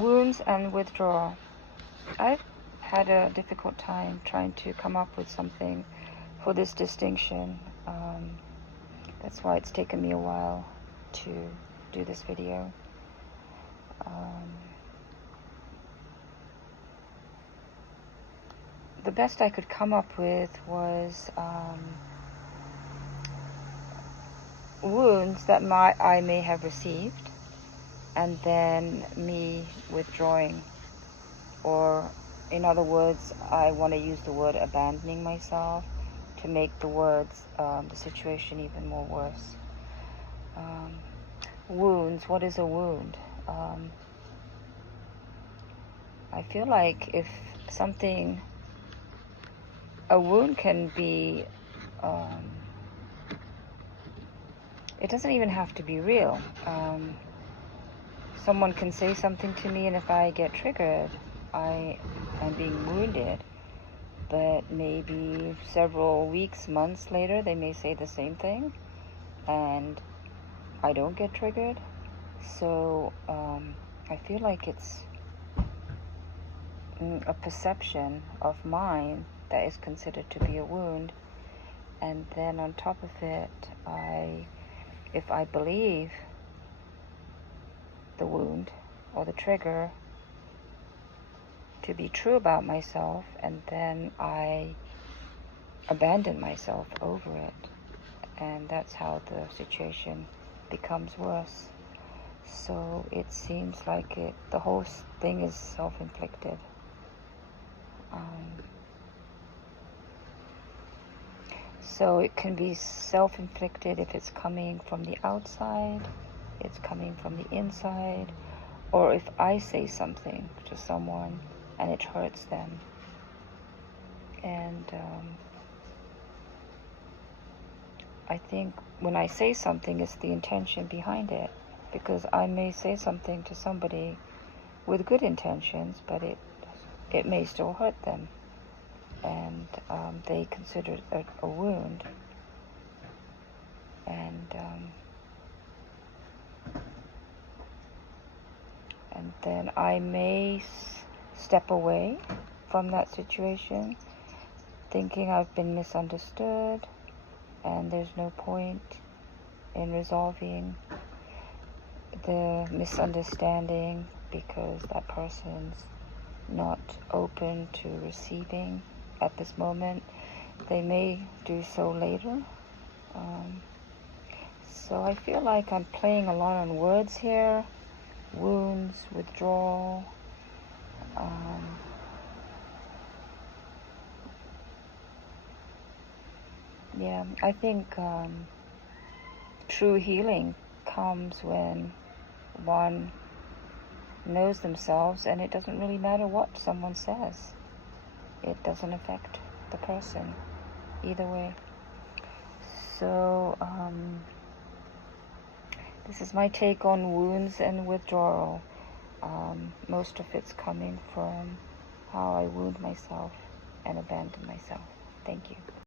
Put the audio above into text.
Wounds and withdrawal. I've had a difficult time trying to come up with something for this distinction. That's why it's taken me a while to do this video. The best I could come up with was wounds that I may have received, and then me withdrawing, or in other words, I want to use the word abandoning myself to make the situation even more worse. Wounds, what is a wound? I feel like a wound can be, it doesn't even have to be real. Someone can say something to me, and if I get triggered, I am being wounded. But maybe several weeks, months later, they may say the same thing, and I don't get triggered. So I feel like it's a perception of mine that is considered to be a wound. And then on top of it, if I believe the wound or the trigger to be true about myself, and then I abandon myself over it, and that's how the situation becomes worse. So it seems like the whole thing is self-inflicted. So it can be self-inflicted if it's coming from the outside, it's coming from the inside, or if I say something to someone and it hurts them. And I think when I say something, it's the intention behind it, because I may say something to somebody with good intentions, but it may still hurt them, and they consider it a wound. And then I may step away from that situation, thinking I've been misunderstood, and there's no point in resolving the misunderstanding because that person's not open to receiving at this moment. They may do so later. So I feel like I'm playing a lot on words here. Wounds, withdrawal. Yeah, I think true healing comes when one knows themselves, and it doesn't really matter what someone says. It doesn't affect the person either way. So this is my take on wounds and withdrawal. Most of it's coming from how I wound myself and abandon myself. Thank you.